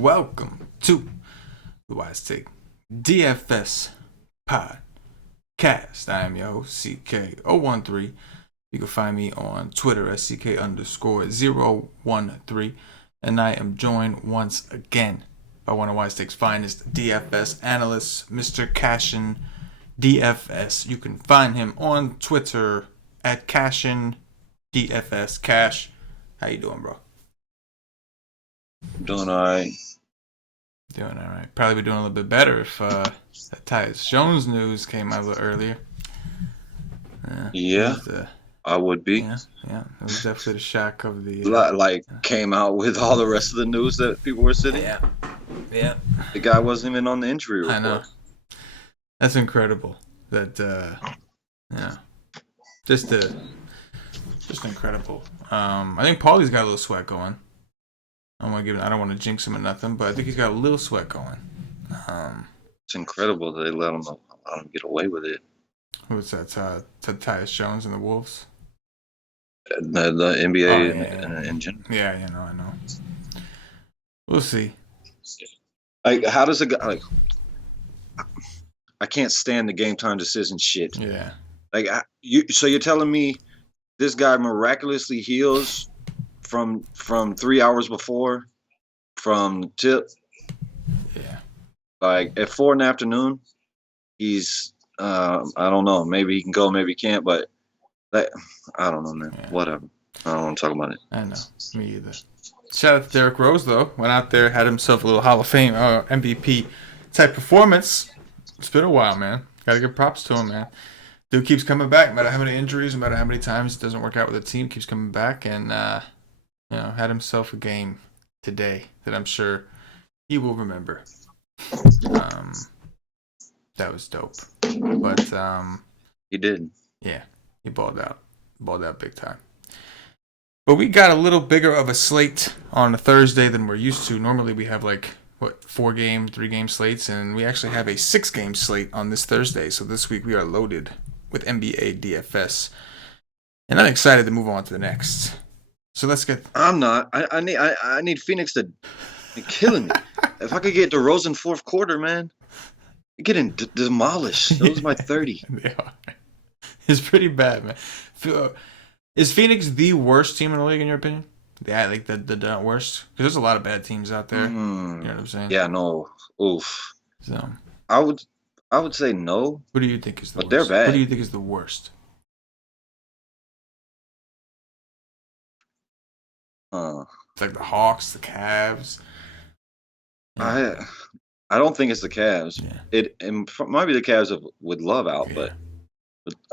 welcome to the Wise Take DFS podcast. I am your host, CK013. You can find me on Twitter at CK_013. And I am joined once again by one of Wise Take's finest DFS analysts, Mr. CashinDFS. You can find him on Twitter at CashinDFS. Cash, how you doing, bro? Doing all right. Doing all right. Probably be doing a little bit better if that Tyus Jones news came out a little earlier. I would be. Yeah. It was definitely the shock of the... came out with all the rest of the news that people were sitting. Yeah. The guy wasn't even on the injury report. I know. That's incredible. That, Just incredible. I think Paulie's got a little sweat going. I don't want to jinx him or nothing, but I think he's got a little sweat going. It's incredible that they let him get away with it. Who's that? Tyus Jones and the Wolves? The NBA in general. Yeah, I know. We'll see. Like, how does a guy I can't stand the game time decision shit. Yeah. So you're telling me this guy miraculously heals from 3 hours before from tip? Yeah. Like at 4 PM, he's I don't know. Maybe he can go, maybe he can't. But I don't know, man. Yeah. Whatever. I don't want to talk about it. I know. Me either. Shout out to Derrick Rose though. Went out there, had himself a little Hall of Fame MVP type performance. It's been a while, man. Gotta give props to him, man. Dude keeps coming back, no matter how many injuries, no matter how many times it doesn't work out with the team, keeps coming back and had himself a game today that I'm sure he will remember. That was dope. But he did. Yeah, he balled out big time. But we got a little bigger of a slate on a Thursday than we're used to. Normally we have 3-game slates, and we actually have a 6-game slate on this Thursday. So this week we are loaded with NBA DFS, and I'm excited to move on to the next. So let's get. I'm not. I need Phoenix to be killing me. If I could get DeRozan fourth quarter, man, you're getting demolished. Those are my 30. They are. It's pretty bad, man. Is Phoenix the worst team in the league in your opinion? Yeah, like the worst, because there's a lot of bad teams out there. You know what I'm saying? Yeah, no. Oof. So I would say no. Who do you think is the worst? But they're bad. Who do you think is the worst? It's like the Hawks, the Cavs. Yeah. I don't think it's the Cavs. Yeah. It might be the Cavs with Love out, but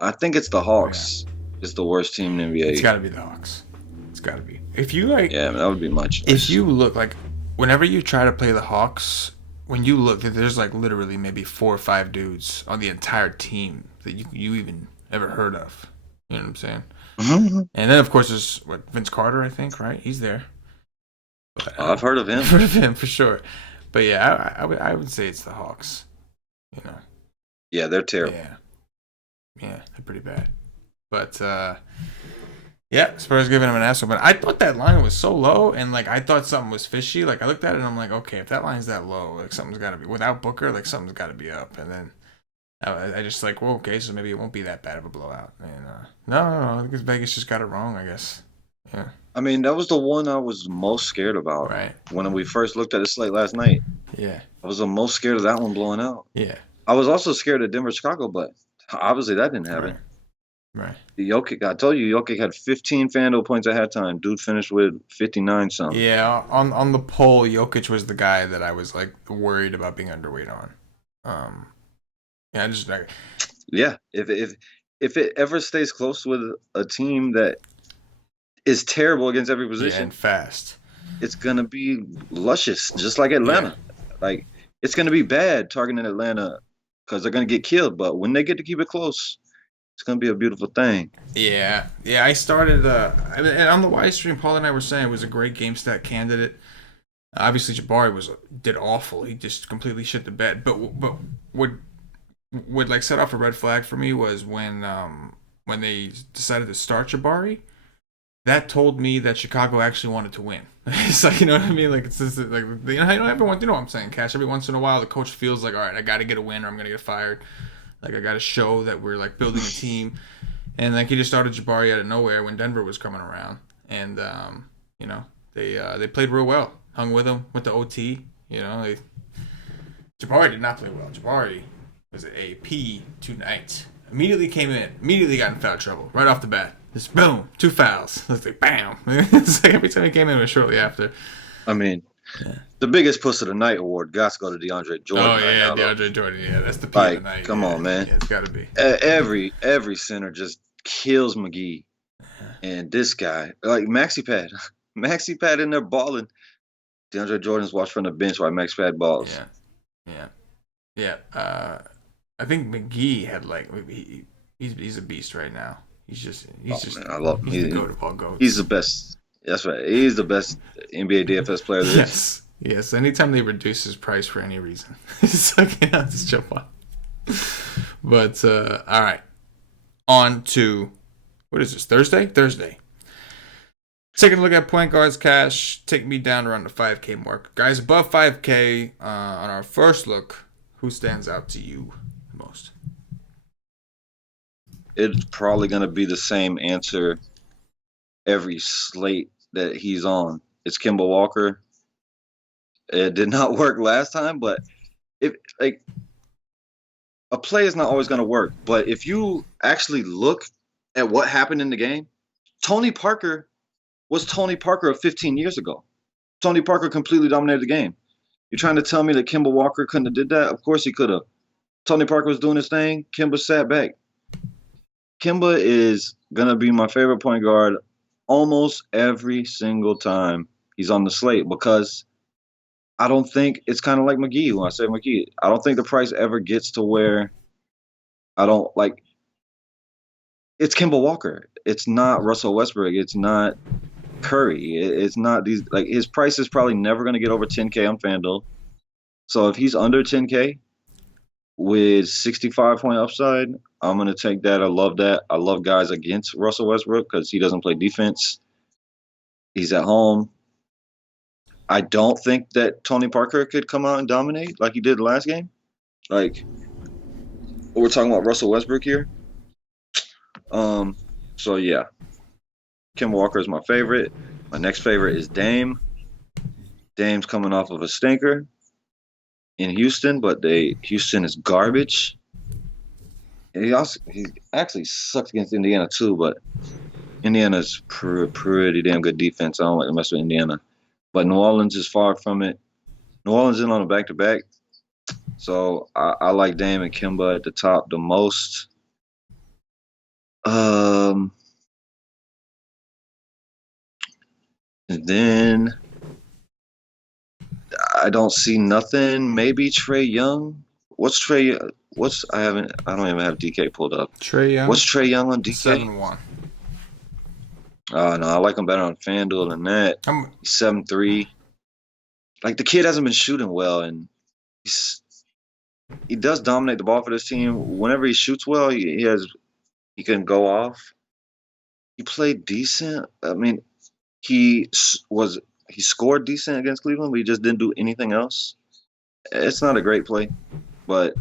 I think it's the Hawks. Yeah. It's the worst team in the NBA. It's got to be the Hawks. It's got to be. If you yeah, that would be my choice. If you look whenever you try to play the Hawks, when you look, there's literally maybe 4 or 5 dudes on the entire team that you even ever heard of. You know what I'm saying? Mm-hmm. And then of course there's Vince Carter, I think, right? He's there. But, I've heard of him. I've heard of him for sure. But yeah, I would say it's the Hawks. You know. Yeah, they're terrible. Yeah, they're pretty bad. But Spurs giving him an asshole. But I thought that line was so low, and I thought something was fishy. I looked at it and I'm like, okay, if that line's that low, something's got to be without Booker. Something's got to be up. And then I just well, okay, so maybe it won't be that bad of a blowout. And no, because Vegas just got it wrong, I guess. Yeah. I mean, that was the one I was most scared about. Right. When we first looked at the slate last night. Yeah. I was the most scared of that one blowing out. Yeah. I was also scared of Denver, Chicago, but obviously that didn't happen. Right. I told you, Jokic had 15 FanDuel points at halftime. Dude finished with 59 something. Yeah, on the poll, Jokic was the guy that I was worried about being underweight on. If it ever stays close with a team that is terrible against every position, and fast, it's gonna be luscious, just like Atlanta. Yeah. It's gonna be bad targeting Atlanta because they're gonna get killed. But when they get to keep it close, it's gonna be a beautiful thing. Yeah. I started, and on the Y stream, Paul and I were saying it was a great game stat candidate. Obviously, Jabari did awful. He just completely shit the bed. But what set off a red flag for me was when they decided to start Jabari. that told me that Chicago actually wanted to win. It's like, you know what I mean? Like, it's just like, you know, everyone, you know what I'm saying, Cash. Every once in a while, the coach feels like, all right, I got to get a win or I'm gonna get fired. Like, I got to show that we're like building a team. And like he just started Jabari out of nowhere when Denver was coming around, and you know they played real well. Hung with him with the OT. You know, Jabari did not play well. Jabari was an AP tonight. Immediately came in. Immediately got in foul trouble right off the bat. Just boom, 2 fouls. It's like bam. It's like every time he came in it was shortly after. I mean, the biggest puss of the night award got to go to DeAndre Jordan. Oh yeah, right now, DeAndre Jordan. Yeah, that's the peak like, of the night. come yeah. on, man. Yeah, it's got to be. Every center just kills McGee, and this guy, like Maxi Pad, Maxi Pad in there balling. DeAndre Jordan's watched from the bench while Maxi Pad balls. Yeah. I think McGee had like he's a beast right now. He's just Man, I love him. he's the goat of all goats. He's the best. That's right. He's the best NBA DFS player there is. Yes. Anytime they reduce his price for any reason, it's like just jump on. But all right, on to what is this Thursday? Thursday. Taking a look at point guards, Cash. Take me down around the 5K mark, guys. Above 5K on our first look. Who stands out to you most? It's probably going to be the same answer every slate that he's on. It's Kemba Walker. It did not work last time, but if like a play is not always going to work. But if you actually look at what happened in the game, Tony Parker was Tony Parker of 15 years ago. Tony Parker completely dominated the game. You're trying to tell me that Kemba Walker couldn't have did that? Of course he could have. Tony Parker was doing his thing. Kemba sat back. Kemba is going to be my favorite point guard almost every single time he's on the slate because I don't think it's kind of like McGee. When I say McGee, I don't think the price ever gets to where I don't like. It's Kemba Walker. It's not Russell Westbrook. It's not Curry. It's not these, like, his price is probably never going to get over 10K on FanDuel. So if he's under 10K with 65 point upside, I'm going to take that. I love that. I love guys against Russell Westbrook because he doesn't play defense. He's at home. I don't think that Tony Parker could come out and dominate like he did last game. Like, we're talking about Russell Westbrook here. So yeah. Kim Walker is my favorite. My next favorite is Dame. Dame's coming off of a stinker in Houston, but Houston is garbage. And he actually sucks against Indiana too, but Indiana's pretty damn good defense. I don't like to mess with Indiana. But New Orleans is far from it. New Orleans in on a back-to-back. So I like Dame and Kemba at the top the most. And then I don't see nothing. Maybe Trae Young. I don't even have DK pulled up. Trae Young. What's Trae Young on DK? 7-1. No, I like him better on FanDuel than that. He's 7-3. Like, the kid hasn't been shooting well, and he does dominate the ball for this team. Whenever he shoots well, he can go off. He played decent. I mean, he scored decent against Cleveland, but he just didn't do anything else. It's not a great play, but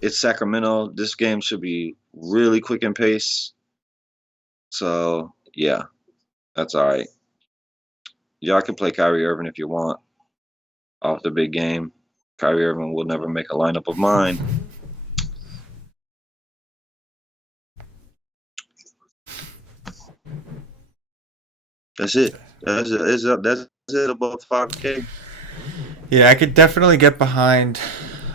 it's Sacramento. This game should be really quick in pace. So, yeah, that's all right. Y'all can play Kyrie Irving if you want off the big game. Kyrie Irving will never make a lineup of mine. That's it. That's it above 5K. Yeah, I could definitely get behind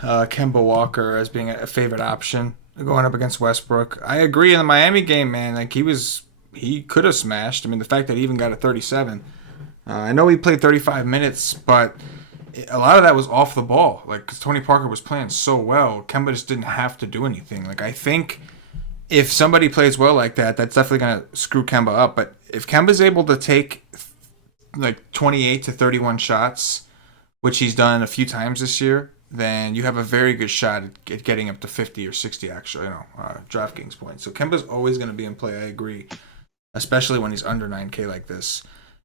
Kemba Walker as being a favorite option going up against Westbrook. I agree in the Miami game, man. Like he could have smashed. I mean, the fact that he even got a 37. I know he played 35 minutes, but a lot of that was off the ball. Like, because Tony Parker was playing so well, Kemba just didn't have to do anything. Like, I think if somebody plays well like that, that's definitely going to screw Kemba up. But if Kemba's able to take like 28 to 31 shots, which he's done a few times this year, then you have a very good shot at getting up to 50 or 60, actually, DraftKings points. So Kemba's always going to be in play, I agree. especially when he's under 9K like this,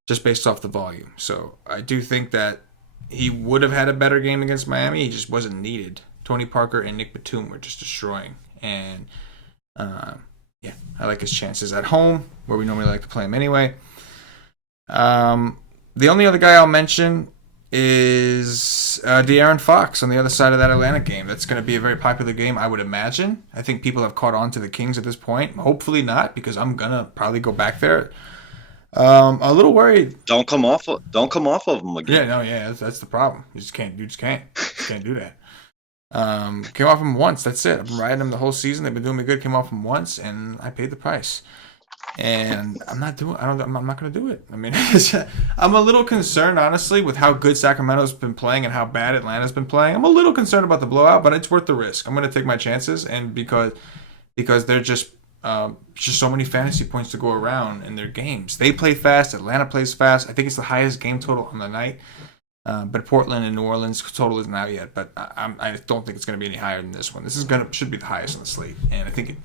just based off the volume. So I do think that he would have had a better game against Miami. He just wasn't needed. Tony Parker and Nick Batum were just destroying. And yeah, I like his chances at home, where we normally like to play him anyway. The only other guy I'll mention is De'Aaron Fox on the other side of that Atlanta game. That's going to be a very popular game, I would imagine. I think people have caught on to the Kings at this point. Hopefully not, because I'm going to probably go back there. A little worried. Don't come off of them again. That's the problem. You just can't do that. Came off him once. That's it. I've been riding him the whole season. They've been doing me good. Came off him once, and I paid the price. And I'm not going to do it. I mean, I'm a little concerned, honestly, with how good Sacramento's been playing and how bad Atlanta's been playing. I'm a little concerned about the blowout, but it's worth the risk. I'm going to take my chances, and because they're just so many fantasy points to go around in their games. They play fast. Atlanta plays fast. I think it's the highest game total on the night. But Portland and New Orleans total isn't out yet. But I don't think it's going to be any higher than this one. This should be the highest on the slate, and I think it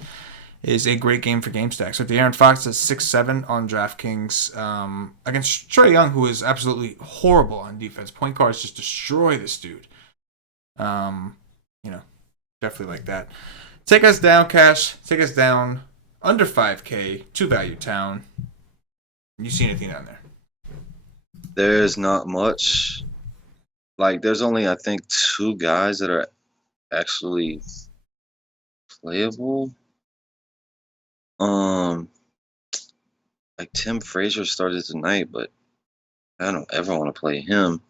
is a great game for game stack. So De'Aaron Fox is 6-7 on DraftKings against Trae Young, who is absolutely horrible on defense. Point guards just destroy this dude. Definitely like that. Take us down, Cash. Take us down under 5K to Value Town. You see anything down there? There's not much. Like, there's only, I think, 2 guys that are actually playable. Like Tim Frazier started tonight, but I don't ever want to play him.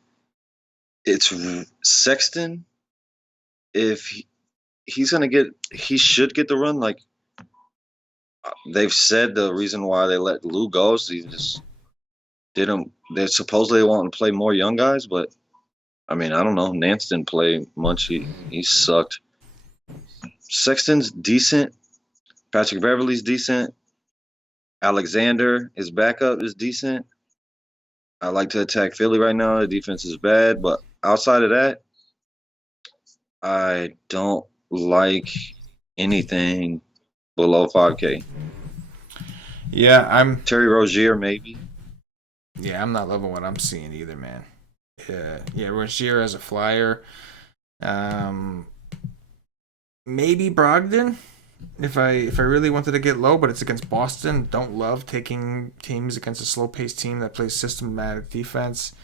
It's Sexton. If he should get the run. Like, they've said the reason why they let Lou go is he just didn't. They supposedly want to play more young guys, but I mean, I don't know. Nance didn't play much. He sucked. Sexton's decent. Patrick Beverly's decent. Alexander, his backup, is decent. I like to attack Philly right now. The defense is bad, but outside of that, I don't like anything below 5K. Yeah, I'm Terry Rozier, maybe. Yeah, I'm not loving what I'm seeing either, man. Yeah, Rozier as a flyer. Maybe Brogdon if I really wanted to get low, but it's against Boston. Don't love taking teams against a slow-paced team that plays systematic defense.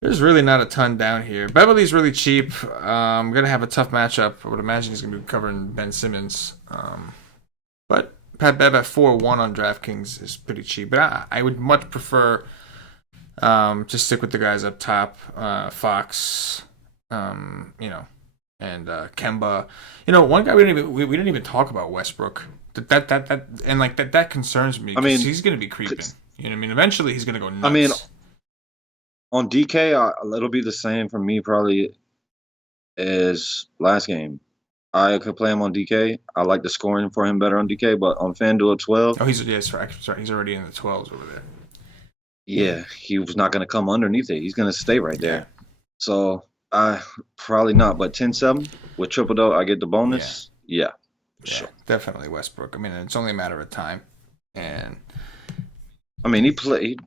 There's really not a ton down here. Beverly's really cheap. I'm going to have a tough matchup. I would imagine he's going to be covering Ben Simmons. But Pat Bev at 4-1 on DraftKings is pretty cheap. But I would much prefer just stick with the guys up top. Fox, and Kemba. One guy we didn't even talk about, Westbrook. That concerns me. I mean, he's going to be creeping. You know what I mean? Eventually, he's going to go nuts. I mean, on DK, it'll be the same for me probably as last game. I could play him on DK. I like the scoring for him better on DK, but on FanDuel 12. Oh, sorry. He's already in the 12s over there. Yeah, he was not going to come underneath it. He's going to stay right there. Yeah. So, probably not. But 10-7 with triple double, I get the bonus. Yeah, sure. Definitely Westbrook. I mean, it's only a matter of time. And I mean, he played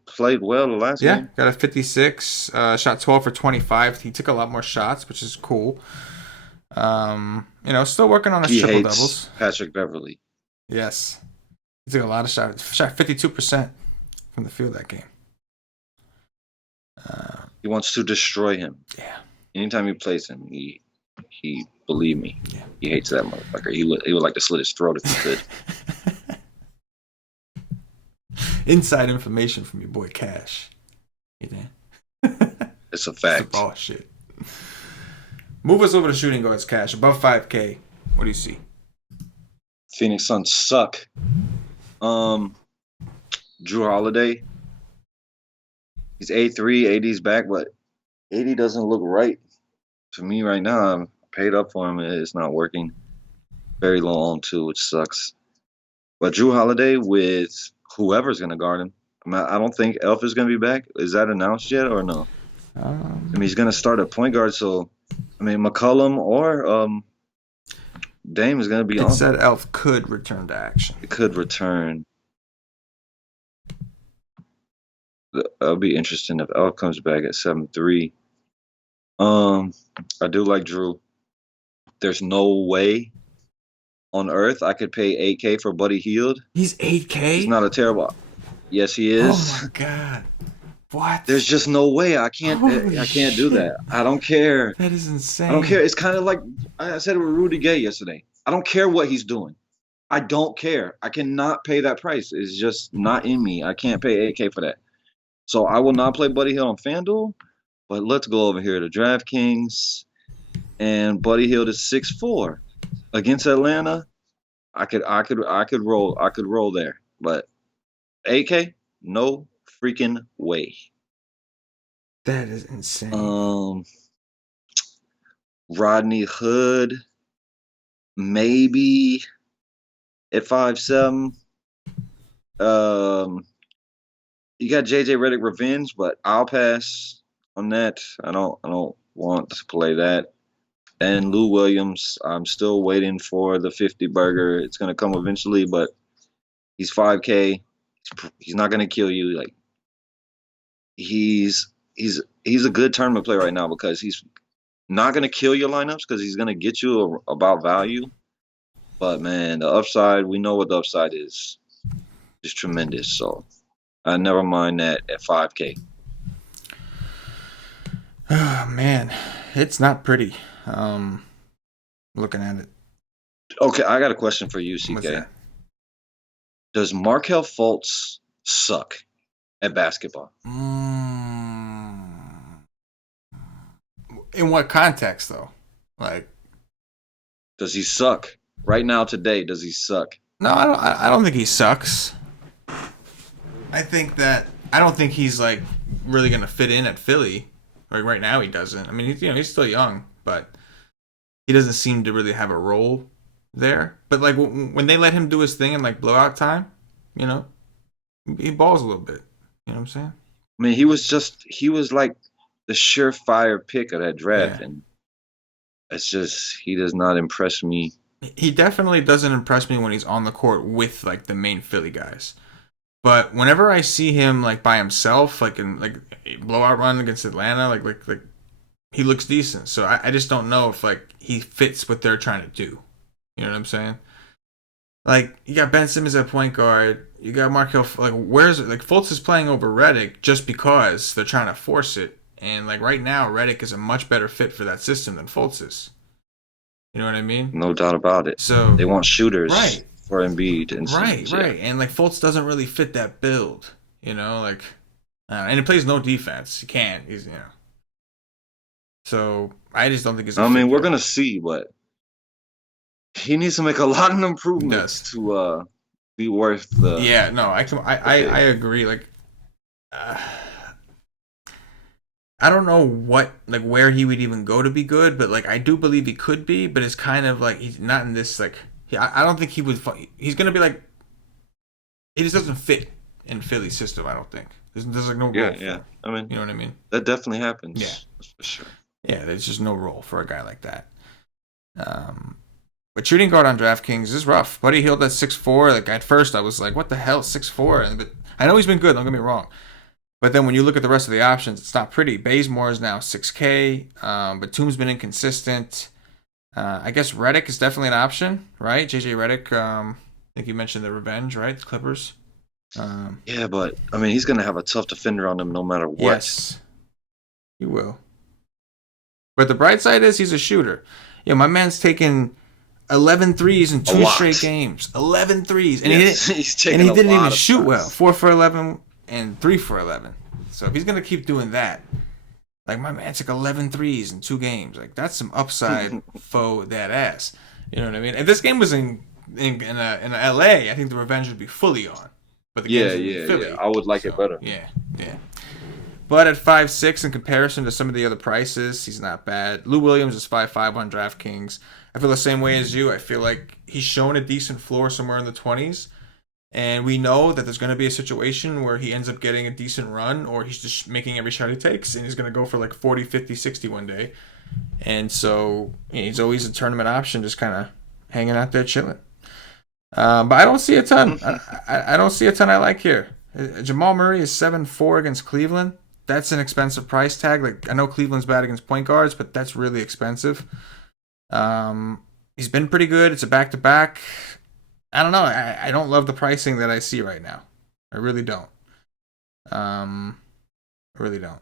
well the last game. Yeah, got a 56, shot 12 for 25. He took a lot more shots, which is cool. Still working on his triple doubles. Patrick Beverly. Yes, he took a lot of shots. Shot 52% from the field that game. He wants to destroy him. Yeah. Anytime he plays him, he believe me, he hates that motherfucker. He would like to slit his throat if he could. Inside information from your boy Cash. It's a fact. It's all shit. Move us over to shooting guards, Cash. Above 5K. What do you see? Phoenix Suns suck. Drew Holiday. He's A3. AD's back, but AD doesn't look right to me right now. I'm paid up for him. It's not working. Very low on 2, which sucks. But Drew Holiday with whoever's going to guard him. I don't think Elf is going to be back. Is that announced yet or no? He's going to start at point guard. So, McCollum or Dame is going to be on. It said Elf could return to action. It could return. That'll be interesting if L comes back at 7-3. I do like Drew. There's no way on earth I could pay 8K for Buddy Hield. He's He's 8K? not a terrible. Yes, he Oh is. my god. What? There's just no way I can't. Holy I can't do shit. that. I don't care. That is insane. I don't care. It's kind of like I said with Rudy Gay yesterday. I don't care what he's doing. I don't care. I cannot pay that price. It's just not in me. I can't pay 8K for that. So I will not play Buddy Hield on FanDuel. But let's go over here to DraftKings. And Buddy Hield is 6'4" against Atlanta. I could roll there. But 8K? No freaking way. That is insane. Rodney Hood, maybe at 5'7". You got JJ Redick revenge, but I'll pass on that. I don't want to play that. And Lou Williams, I'm still waiting for the 50 burger. It's gonna come eventually, but he's 5K. He's not gonna kill you. Like he's a good tournament player right now because he's not gonna kill your lineups because he's gonna get you about value. But man, the upside, we know what the upside is. It's tremendous. So I never mind that at 5K. Oh man, it's not pretty. Looking at it. Okay, I got a question for you, What's CK. that? Does Markelle Fultz suck at basketball? In what context, though? Like, Does he suck right now today? Does he suck? no, I don't think he sucks. I don't think he's like really gonna fit in at Philly. Like right now, he doesn't. I mean, he's still young, but he doesn't seem to really have a role there. But like when they let him do his thing in like blowout time, he balls a little bit. You know what I'm saying? I mean, he was like the surefire pick of that draft, Yeah. and it's just he does not impress me. He definitely doesn't impress me when he's on the court with like the main Philly guys. But whenever I see him like by himself, like in like a blowout run against Atlanta, like he looks decent. So I just don't know if like he fits what they're trying to do. You know what I'm saying? Like you got Ben Simmons at point guard, you got Markelle. Like where's it? Like Fultz is playing over Redick just because they're trying to force it. And like right now, Redick is a much better fit for that system than Fultz is. You know what I mean? No doubt about it. So They want shooters right. for Embiid and Simmons, Right. And like Fultz doesn't really fit that build, like, and he plays no defense. He can't. He's. So I just don't think he's. I mean, we're gonna see, but he needs to make a lot of improvements to be worth the. Yeah, no, I agree. Like, I don't know where he would even go to be good, but like I do believe he could be, but it's kind of like he's not in this like. I don't think he would. He's gonna be like. He just doesn't fit in Philly's system. I don't think there's like no role. Yeah. I mean, you know what I mean. That definitely happens. Yeah, that's for sure. Yeah, there's just no role for a guy like that. But shooting guard on DraftKings is rough. Buddy Hield at 6'4". Like at first I was like, what the hell, 6'4"? But I know he's been good. Don't get me wrong. But then when you look at the rest of the options, it's not pretty. Bazemore is now 6K. Batum's been inconsistent. I guess Redick is definitely an option, right? JJ Redick. I think you mentioned the revenge, right? The Clippers. Yeah, but I mean, he's gonna have a tough defender on him no matter what. Yes, he will. But the bright side is he's a shooter. Yeah, my man's taken 11 threes in two straight games. 11 threes. And he didn't even shoot well. 4 for 11 and 3 for 11. So if he's going to keep doing that, like my man took 11 threes in 2 games. Like that's some upside for that ass. You know what I mean? If this game was in LA, I think the revenge would be fully on. But the game's in Philly, I would like it better. Yeah. But at 5'6", in comparison to some of the other prices, he's not bad. Lou Williams is 5'5" on DraftKings. I feel the same way as you. I feel like he's shown a decent floor somewhere in the 20s. And we know that there's going to be a situation where he ends up getting a decent run, or he's just making every shot he takes, and he's going to go for like 40, 50, 60 one day. And so he's always a tournament option, just kind of hanging out there chilling. But I don't see a ton. I don't see a ton I like here. Jamal Murray is 7-4 against Cleveland. That's an expensive price tag. Like, I know Cleveland's bad against point guards, but that's really expensive. He's been pretty good. It's a back-to-back. I don't know. I don't love the pricing that I see right now. I really don't. I really don't.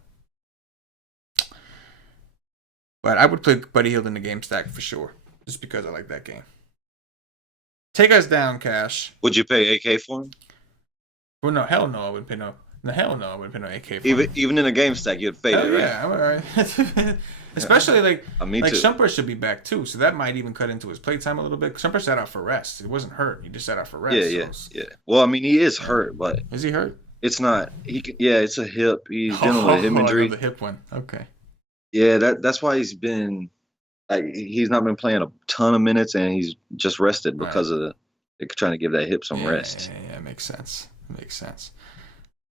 But I would play Buddy Hield in the game stack for sure, just because I like that game. Take us down, Cash. Would you pay AK for him? Well, no, hell no, I wouldn't pay no. No, hell no, I wouldn't pay no AK for him. Even in a game stack, you'd fade it, right? Yeah, I'm all right. Especially like Me too. Shumpert should be back too, so that might even cut into his playtime a little bit. Shumpert sat out for rest. He wasn't hurt. He just sat out for rest. Yeah. Well, I mean, he is hurt, but is he hurt? It's not. It's a hip. He's dealing with a hip injury. The hip one. Okay. Yeah, that's why he's been like he's not been playing a ton of minutes, and he's just rested because of they're trying to give that hip some rest. Yeah, makes sense.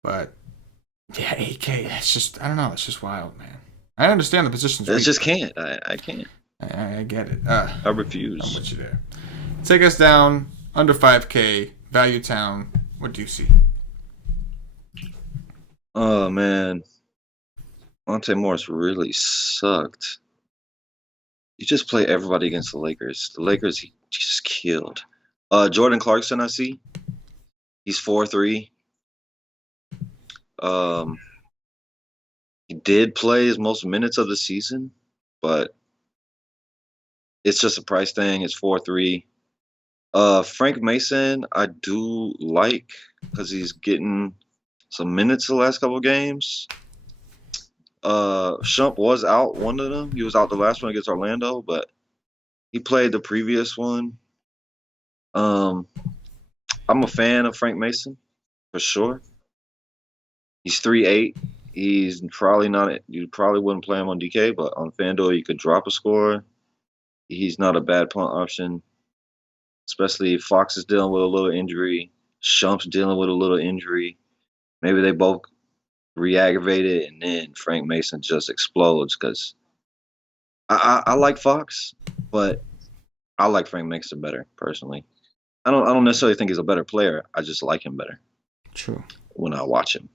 But yeah, AK. It's just I don't know. It's just wild, man. I understand the position's weak. I just can't. I can't. I get it. I refuse. I'm with you there. Take us down under 5K Value Town. What do you see? Oh man, Monte Morris really sucked. You just play everybody against the Lakers. The Lakers he just killed. Jordan Clarkson, I see. He's 4-3. He did play his most minutes of the season, but it's just a price thing. It's 4-3. Frank Mason, I do like because he's getting some minutes the last couple of games. Shump was out one of them. He was out the last one against Orlando, but he played the previous one. I'm a fan of Frank Mason for sure. He's 3-8. He's probably not. You probably wouldn't play him on DK, but on FanDuel you could drop a score. He's not a bad punt option, especially if Fox is dealing with a little injury. Shump's dealing with a little injury. Maybe they both re-aggravate it, and then Frank Mason just explodes. Because I like Fox, but I like Frank Mason better personally. I don't necessarily think he's a better player. I just like him better. True. When I watch him.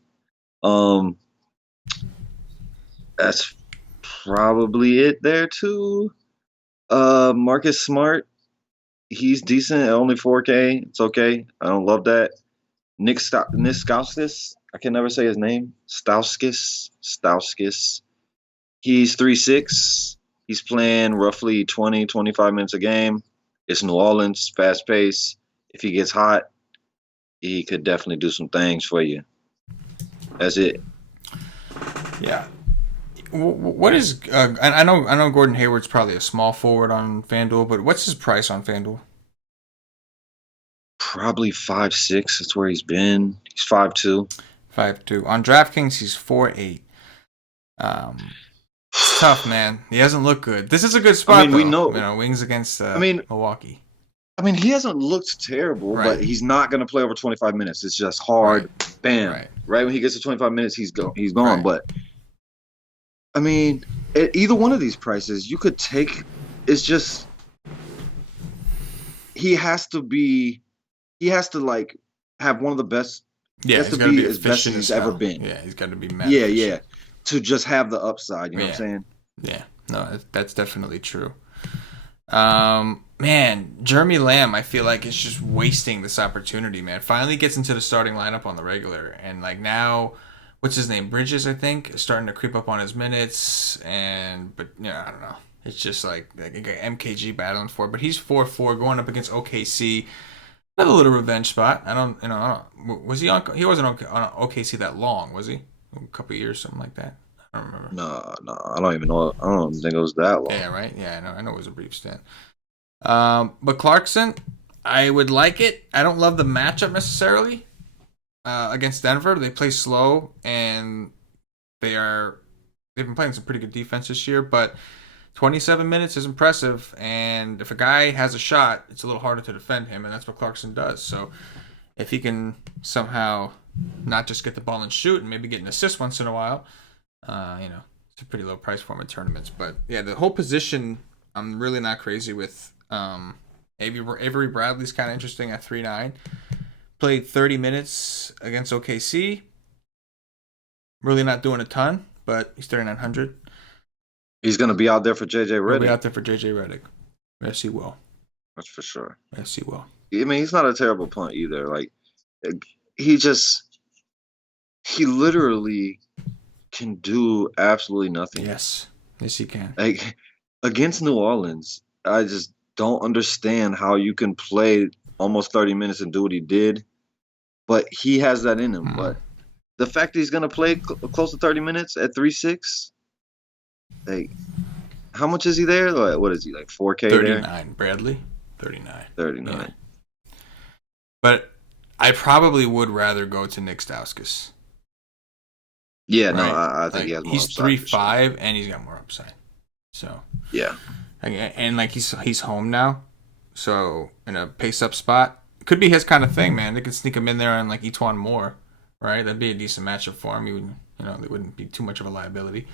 That's probably it there too. Marcus Smart, he's decent at only 4K. It's okay. I don't love that. Nick Stauskas, I can never say his name. Stauskas. He's 3-6. He's playing roughly 20, 25 minutes a game. It's New Orleans, fast pace. If he gets hot, he could definitely do some things for you. That's it. Yeah. What is I know Gordon Hayward's probably a small forward on FanDuel, but what's his price on FanDuel? Probably 5'6". That's where he's been. He's 5'2". 5'2". On DraftKings, he's 4'8". It's tough, man. He hasn't looked good. This is a good spot. We know, wings against Milwaukee. He hasn't looked terrible, but he's not going to play over 25 minutes. It's just hard. Right. Bam. Right when he gets to 25 minutes, he's gone. Right. But at either one of these prices, you could take. It's just he has to like have one of the best. Yeah, he has to be as best as he's ever been. Yeah, he's got to be mad. Yeah. To just have the upside, you know what I'm saying? Yeah, no, that's definitely true. Man, Jeremy Lamb, I feel like is just wasting this opportunity, man. Finally gets into the starting lineup on the regular, and like now, what's his name? Bridges, I think, is starting to creep up on his minutes, but I don't know. It's just like MKG battling for it, but he's 4-4 going up against OKC. Another little revenge spot. Was he on? He wasn't on OKC that long, was he? A couple of years, something like that. I don't remember. No, I don't even know. I don't think it was that long. Yeah, right. Yeah, I know it was a brief stint. But Clarkson, I would like it. I don't love the matchup necessarily against Denver. They play slow, and they've been playing some pretty good defense this year. But 27 minutes is impressive, and if a guy has a shot, it's a little harder to defend him, and that's what Clarkson does. So if he can somehow not just get the ball and shoot, and maybe get an assist once in a while, it's a pretty low price for him in tournaments. But yeah, the whole position, I'm really not crazy with. Avery Bradley's kind of interesting at 3-9, played 30 minutes against OKC. Really not doing a ton, but he's 3,900. He's going to be out there for JJ He'll be Redick. out there for JJ Redick. Yes, he will. That's for sure. Yes, he will. I mean, he's not a terrible punt either. Like, he literally can do absolutely nothing. Yes. Yes, he can. Like, against New Orleans, I just don't understand how you can play almost 30 minutes and do what he did. But he has that in him. But the fact that he's going to play close to 30 minutes at 3.6, like, how much is he there? Like, what is he, like 4K 39, there? Bradley. 39. 39. Yeah. But I probably would rather go to Nick Stauskas. Yeah, right? no, I think he has more he's upside. 3.5 and he's got more upside. So yeah, and like he's home now, so in a pace up spot could be his kind of thing, man. They could sneak him in there and like Etwan Moore, right? That'd be a decent matchup for him. He would, it wouldn't be too much of a liability.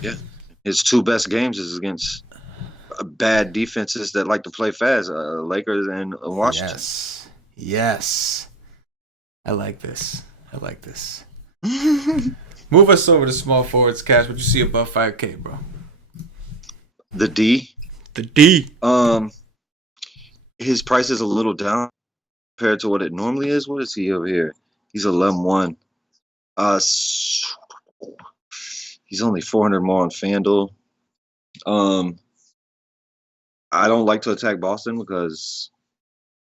Yeah, his two best games is against bad defenses that like to play fast, Lakers and Washington. Yes. I like this. Move us over to small forwards, Cash. What you see above 5K, bro? The D. His price is a little down compared to what it normally is. What is he over here? He's 11-1. He's only 400 more on FanDuel. I don't like to attack Boston because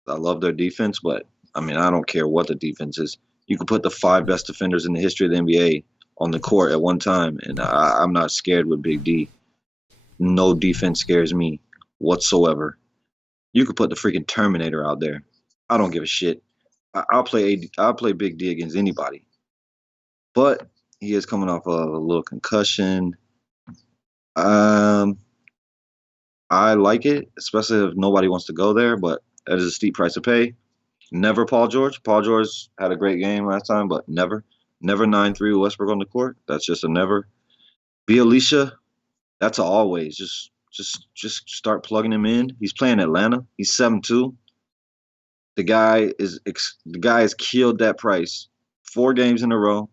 I love their defense, but I mean, I don't care what the defense is. You can put the 5 best defenders in the history of the NBA on the court at one time, and I'm not scared with Big D. No defense scares me whatsoever. You could put the freaking Terminator out there. I don't give a shit. I'll play Big D against anybody. But he is coming off of a little concussion. I like it, especially if nobody wants to go there, but that is a steep price to pay. Never Paul George. Paul George had a great game last time, but never 9-3 Westbrook on the court. That's just a never. Alicia, that's a always. Just start plugging him in. He's playing Atlanta. He's 7-2. The guy has killed that price 4 games in a row.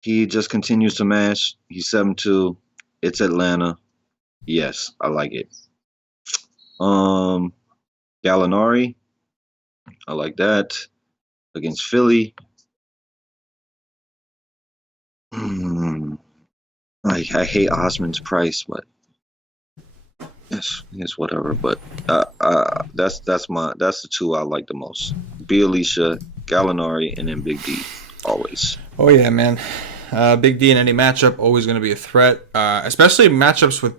He just continues to mash. He's 7-2. It's Atlanta. Yes, I like it. Gallinari, I like that against Philly. I hate Osman's price, but yes, whatever. But that's the 2 I like the most. Alicia, Gallinari, and then Big D always. Oh yeah, man. Big D in any matchup always going to be a threat, especially matchups with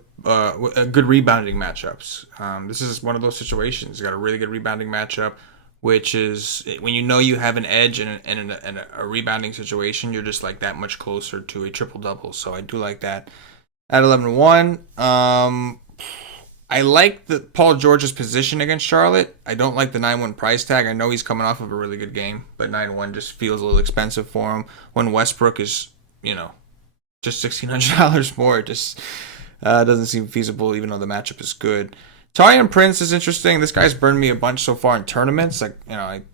good rebounding matchups. This is one of those situations. You got a really good rebounding matchup, which is when you have an edge in a rebounding situation, you're just like that much closer to a triple double. So I do like that. At 11-1, I like Paul George's position against Charlotte. I don't like the 9-1 price tag. I know he's coming off of a really good game, but 9-1 just feels a little expensive for him. When Westbrook is, just $1,600 more, it just doesn't seem feasible, even though the matchup is good. Taurean Prince is interesting. This guy's burned me a bunch so far in tournaments. I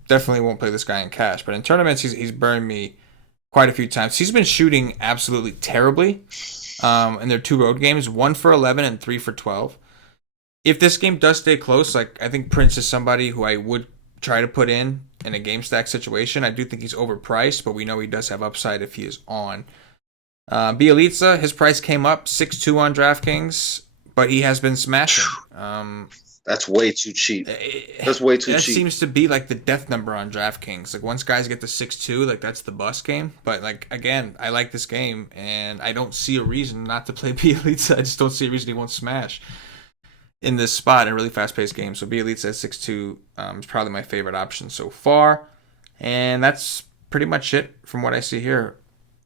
definitely won't play this guy in cash, but in tournaments, he's burned me quite a few times. He's been shooting absolutely terribly in their 2 road games, 1 for 11 and 3 for 12. If this game does stay close, I think Prince is somebody who I would try to put in a game stack situation. I do think he's overpriced, but we know he does have upside if he is on. Bielitsa, his price came up 6-2 on DraftKings, but he has been smashing. That's way too cheap. That's way too cheap. That seems to be like the death number on DraftKings. Like once guys get to 6-2, like that's the bust game. But like again, I like this game, and I don't see a reason not to play Bielitsa. I just don't see a reason he won't smash in this spot in a really fast-paced game. So Bielitsa at 6-2 is probably my favorite option so far. And that's pretty much it from what I see here.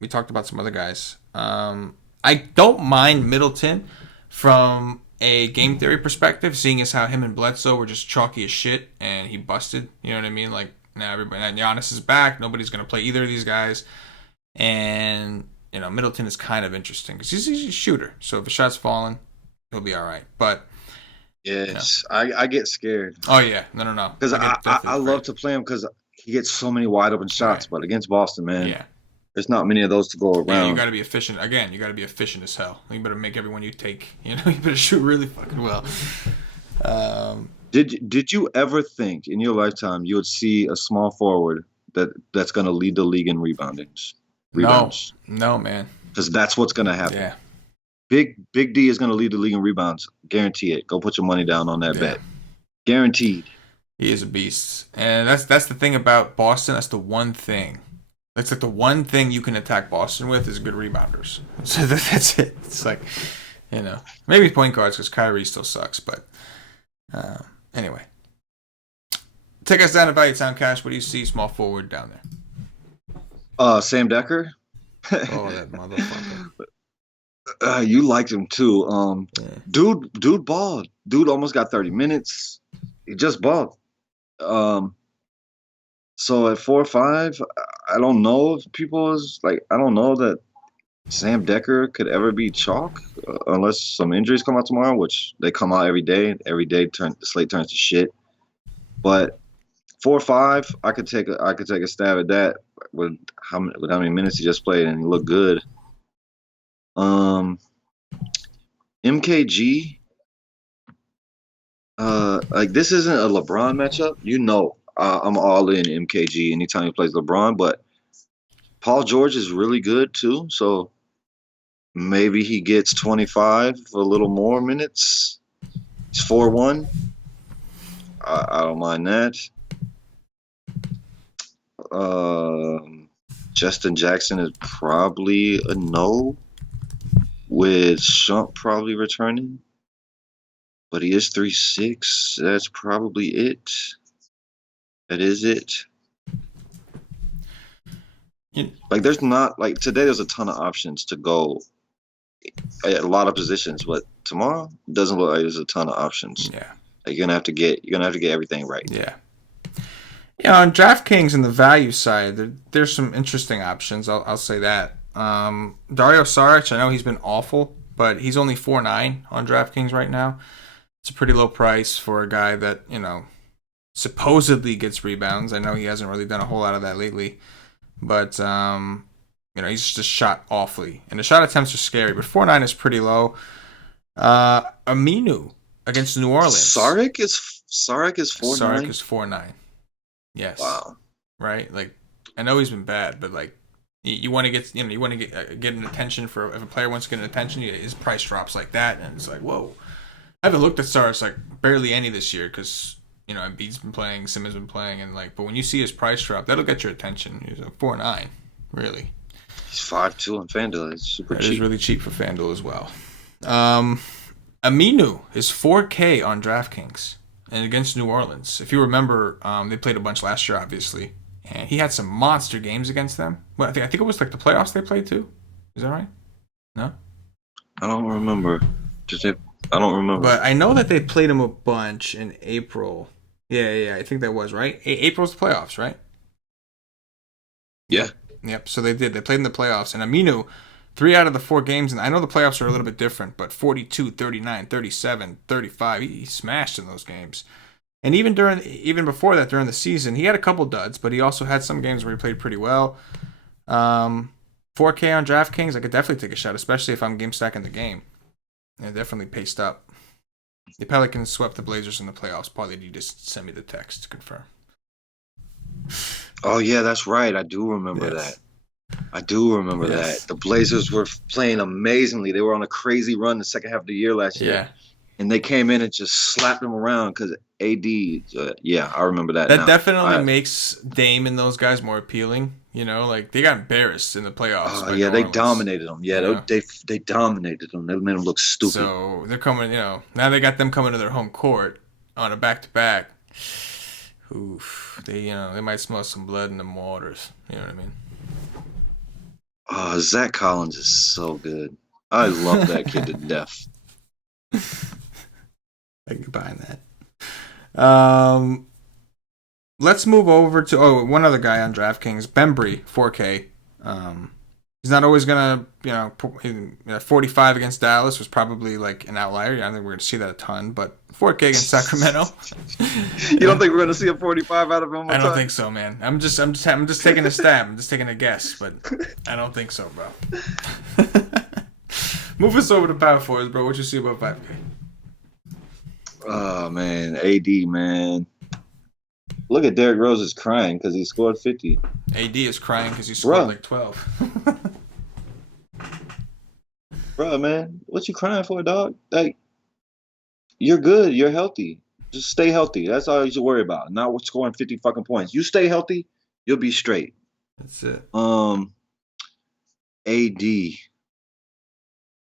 We talked about some other guys. I don't mind Middleton from a game theory perspective, seeing as how him and Bledsoe were just chalky as shit and he busted. You know what I mean? Like now Giannis is back. Nobody's going to play either of these guys. And, Middleton is kind of interesting because he's a shooter. So if a shot's falling, he'll be all right. But yes, I get scared. Oh yeah, no. Because I love to play him because he gets so many wide open shots. Right. But against Boston, man, Yeah. there's not many of those to go Yeah, you around. got to be efficient. Again, you got to be efficient as hell. You better make everyone you take. You better shoot really fucking well. Um, Did you ever think in your lifetime you would see a small forward that's going to lead the league in no, rebounds? no, man. Because that's what's going to happen. Yeah, Big D is going to lead the league in rebounds. Guarantee it. Go put your money down on that yeah. bet. Guaranteed. He is a beast, and that's the thing about Boston. That's the one thing. That's like the one thing you can attack Boston with is good rebounders. So that's it. It's like, maybe point guards because Kyrie still sucks. But anyway, take us down to Value Town, Cash. What do you see small forward down there? Sam Decker. Oh, that motherfucker. You liked him too. Yeah. Dude balled. Dude almost got 30 minutes. He just balled. So at 4-5, I don't know if people is like, I don't know that Sam Decker could ever be chalk unless some injuries come out tomorrow, which they come out every day. Every day the slate turns to shit. But 4-5, I could take a stab at that with how many minutes he just played, and he looked good. MKG, like this isn't a LeBron matchup. I'm all in MKG anytime he plays LeBron, but Paul George is really good too, so maybe he gets 25, a little more minutes. It's 4-1. I don't mind that. Justin Jackson is probably a no, with Shump probably returning. But he is 3-6. That's probably it. That is it. Like there's not like today. There's a ton of options to go at a lot of positions, but tomorrow it doesn't look like there's a ton of options. Yeah, Like, you're gonna have to get everything right. yeah. On DraftKings and the value side, there's some interesting options. I'll say that. Dario Saric, I know he's been awful, but he's only 4.9 on DraftKings right now. It's a pretty low price for a guy that supposedly gets rebounds. I know he hasn't really done a whole lot of that lately, but he's just shot awfully, and the shot attempts are scary. But 4.9 is pretty low. Aminu against New Orleans. Saric is 4.9. Saric is 4.9. Yes. Wow. Right. Like, I know he's been bad, but like, you want to get get an attention for if a player wants to get an attention, his price drops like that, and it's like, whoa. I haven't looked at Saric like barely any this year because Embiid's been playing, Simmons been playing, and like, but when you see his price drop, that'll get your attention. He's a 4.9, really. He's 5.2 on FanDuel. It's super cheap. It is really cheap for FanDuel as well. Aminu is 4K on DraftKings and against New Orleans. If you remember, they played a bunch last year, obviously, and he had some monster games against them. Well, I think it was like the playoffs they played too. Is that right? No, I don't remember. I don't remember. But I know that they played him a bunch in April. Yeah. I think that was right. April's the playoffs, right? Yeah. Yep. So they did. They played in the playoffs, and Aminu, 3 out of the 4 games, and I know the playoffs are a little bit different, but 42, 39, 37, 35, he smashed in those games. And even before that, during the season, he had a couple duds, but he also had some games where he played pretty well. 4K on DraftKings, I could definitely take a shot, especially if I'm game stacking the game. And definitely paced up. The Pelicans swept the Blazers in the playoffs. Probably you just send me the text to confirm. Oh yeah, that's right. I do remember that. I do remember that. The Blazers were playing amazingly. They were on a crazy run the second half of the year last year. Yeah. And they came in and just slapped them around because AD. I remember that. That definitely makes Dame and those guys more appealing. Like they got embarrassed in the playoffs. Yeah, they dominated them. Yeah, they dominated them. They made them look stupid. So they're coming. Now they got them coming to their home court on a back-to-back. Oof, they might smell some blood in the waters. You know what I mean? Oh, Zach Collins is so good. I love that kid to death. I can combine that. Let's move over to one other guy on DraftKings, Bembry, 4K. He's not always gonna, 45 against Dallas was probably like an outlier. I don't think we're gonna see that a ton, but 4K against Sacramento. You don't think we're gonna see a 45 out of him? I don't think so, man. I'm just taking a stab. I'm just taking a guess, but I don't think so, bro. Move us over to power forwards, bro. What you see about 5K? Oh man, AD, man. Look at Derrick Rose is crying because he scored 50. AD is crying because he scored like 12. Bro, man, what you crying for, dog? Like, you're good. You're healthy. Just stay healthy. That's all you should worry about. Not scoring 50 fucking points. You stay healthy, you'll be straight. That's it. AD.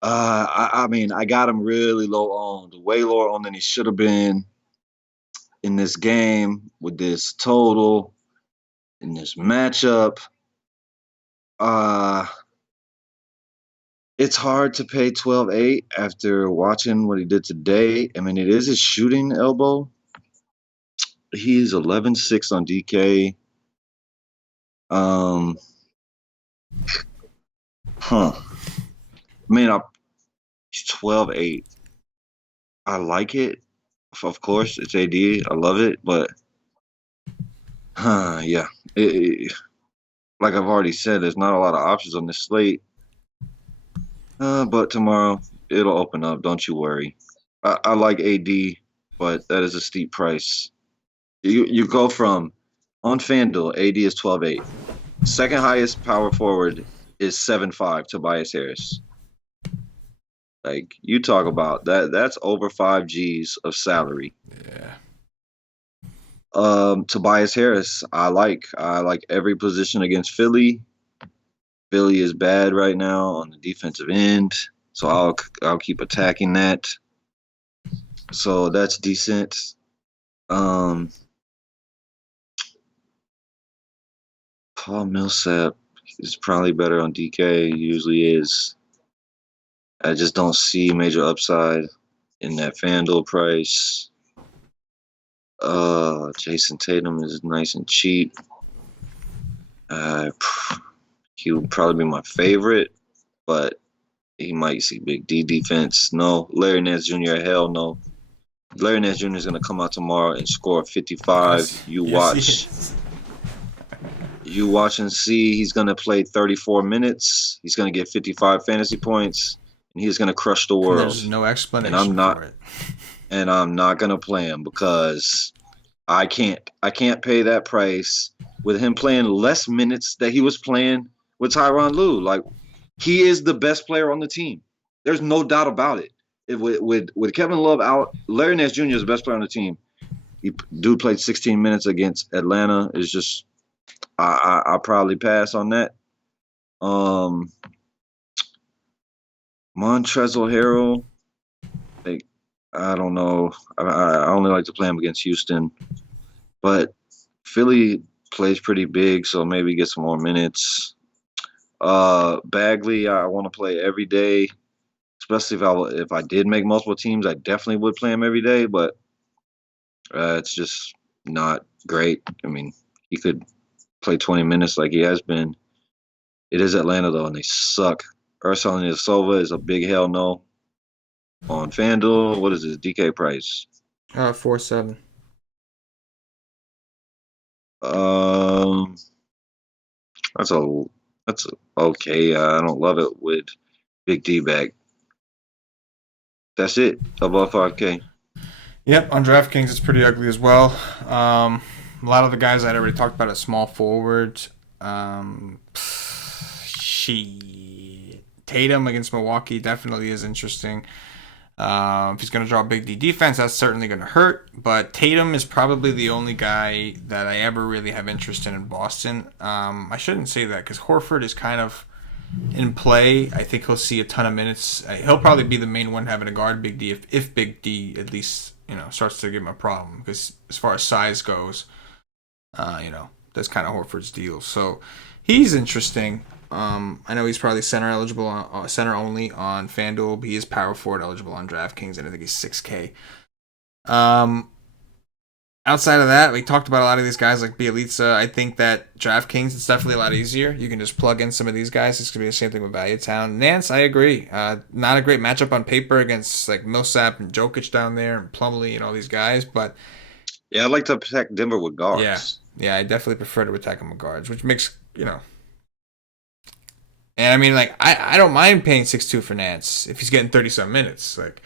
I mean, I got him really low owned, way lower on than he should have been in this game with this total in this matchup. It's hard to pay 12-8 after watching what he did today. I mean, it is his shooting elbow. He's 11-6 on DK. I mean, he's 12-8. I like it. Of course, it's AD. I love it, but yeah. Like I've already said, there's not a lot of options on this slate. But tomorrow it'll open up. Don't you worry. I like AD, but that is a steep price. You go from on FanDuel, AD is 12-8. Second highest power forward is 7-5, Tobias Harris. Like, you talk about that's over 5 G's of salary. Yeah. Tobias Harris, I like every position against Philly. Philly is bad right now on the defensive end, so I'll keep attacking that. So that's decent. Paul Millsap is probably better on DK. He usually is. I just don't see major upside in that FanDuel price. Jason Tatum is nice and cheap. He would probably be my favorite, but he might see Big D defense. No. Larry Nance Jr., hell no. Larry Nance Jr. is going to come out tomorrow and score 55. You watch and see. He's going to play 34 minutes. He's going to get 55 fantasy points, and he's going to crush the world. There's no explanation for it. And I'm not going to play him because I can't pay that price with him playing less minutes that he was playing with Tyronn Lue. Like, he is the best player on the team. There's no doubt about it. With Kevin Love out, Larry Nance Jr. is the best player on the team. Dude played 16 minutes against Atlanta. It's just I'll probably pass on that. Montrezl Harrell, like, I don't know. I only like to play him against Houston, but Philly plays pretty big, so maybe get some more minutes. Bagley, I want to play every day, especially if I did make multiple teams. I definitely would play him every day, but it's just not great. I mean, he could play 20 minutes like he has been. It is Atlanta, though, and they suck. Ursan Ilyasova is a big hell no. On FanDuel, what is his DK price? 4.7. That's okay. I don't love it with Big D back. That's it. Above 5K. Yep, on DraftKings it's pretty ugly as well. A lot of the guys I'd already talked about as small forwards. Tatum against Milwaukee definitely is interesting. If he's going to draw big D defense, that's certainly going to hurt. But Tatum is probably the only guy that I ever really have interest in Boston. I shouldn't say that because Horford is kind of in play. I think he'll see a ton of minutes. He'll probably be the main one having to guard Big D if Big D at least starts to give him a problem. Because as far as size goes, that's kind of Horford's deal. So he's interesting. I know he's probably center eligible, center only on FanDuel, but he is power forward eligible on DraftKings, and I think he's 6K. outside of that, we talked about a lot of these guys like Bielitsa. I think that DraftKings is definitely a lot easier. You can just plug in some of these guys. It's gonna be the same thing with Value Town. Nance, I agree. Not a great matchup on paper against like Millsap and Jokic down there and Plumlee and all these guys, but Yeah, I'd like to protect Denver with yeah, guards. yeah, I definitely prefer to attack him with guards, which makes And I mean, like, I don't mind paying 6-2 for Nance if he's getting 30-some minutes. Like,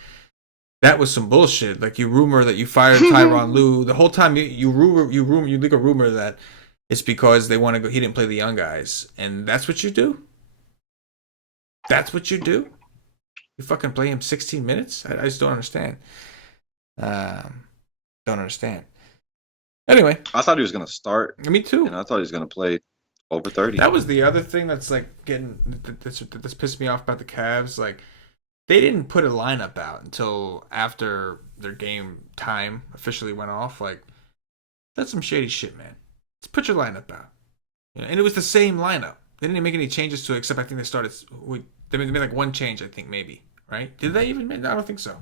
that was some bullshit. Like, you rumor that you fired Tyronn Lue. The whole time you leak a rumor that it's because they want to go. He didn't play the young guys. And that's what you do? That's what you do? You fucking play him 16 minutes? I just don't understand. Don't understand. Anyway. I thought he was going to start. Me too. And I thought he was going to play over 30. That was the other thing that's like that's pissed me off about the Cavs. Like, they didn't put a lineup out until after their game time officially went off. Like, that's some shady shit, man. Let's put your lineup out. And it was the same lineup. They didn't make any changes to it, except I think they started. They made like one change, I think, maybe. Right? Did they even make? I don't think so.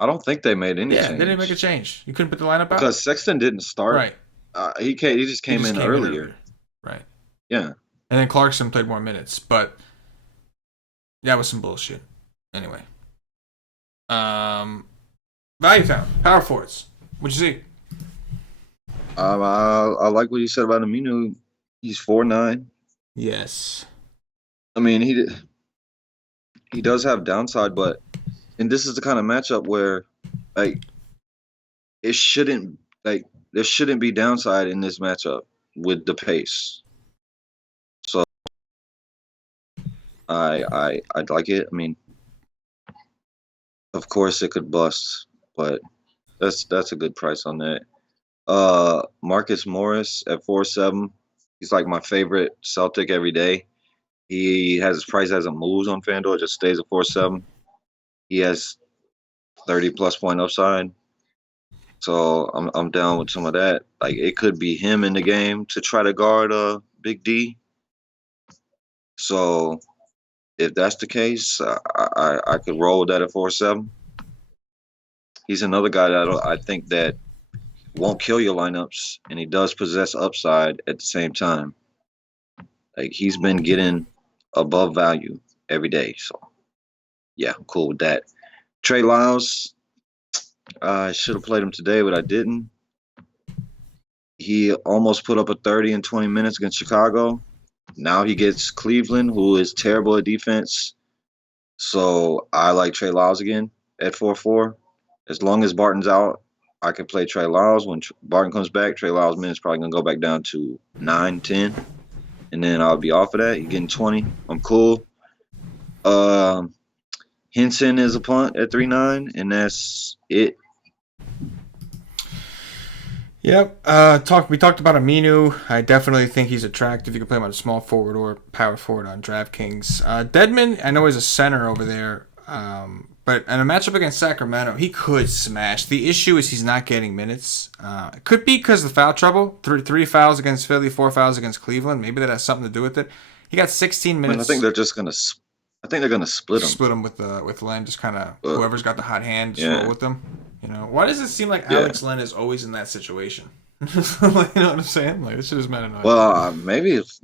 I don't think they made any change. They didn't make a change. You couldn't put the lineup out? Because Sexton didn't start. Right. He just came in earlier. Right. Yeah. And then Clarkson played more minutes, but that was some bullshit. Anyway. Value Town, power forwards. What'd you see? I like what you said about Aminu. He's 4'9". Yes. I mean, he does have downside, and this is the kind of matchup where, like, there shouldn't be downside in this matchup with the pace. So I'd like it. I mean, of course it could bust, but that's a good price on that. Marcus Morris at 4.7. He's like my favorite Celtic every day. His price hasn't moved on FanDuel. It just stays at 4.7. He has 30+ point upside. So I'm down with some of that. Like, it could be him in the game to try to guard Big D. So if that's the case, I could roll with that at 4.7. He's another guy that I think that won't kill your lineups, and he does possess upside at the same time. Like, he's been getting above value every day. So yeah, I'm cool with that. Trey Lyles, I should have played him today, but I didn't. He almost put up a 30 in 20 minutes against Chicago. Now he gets Cleveland, who is terrible at defense. So I like Trey Lyles again at 4.4. As long as Barton's out, I can play Trey Lyles. When Barton comes back, Trey Lyles' minutes probably going to go back down to 9, 10. And then I'll be off of that. You're getting 20. I'm cool. Henson is a punt at 3.9, and that's it. Yep. We talked about Aminu. I definitely think he's attractive. You can play him on a small forward or power forward on DraftKings. Dedmon, I know he's a center over there, but in a matchup against Sacramento, he could smash. The issue is he's not getting minutes. It could be because of the foul trouble. Three fouls against Philly, 4 fouls against Cleveland. Maybe that has something to do with it. He got 16 minutes. I think they're just gonna. I think they're gonna split him. Split him with Len. Just kind of whoever's got the hot hand, just roll with them. You know, why does it seem like Alex Len is always in that situation? Like, you know what I'm saying? Like, this shit is mad annoying. Well, maybe it's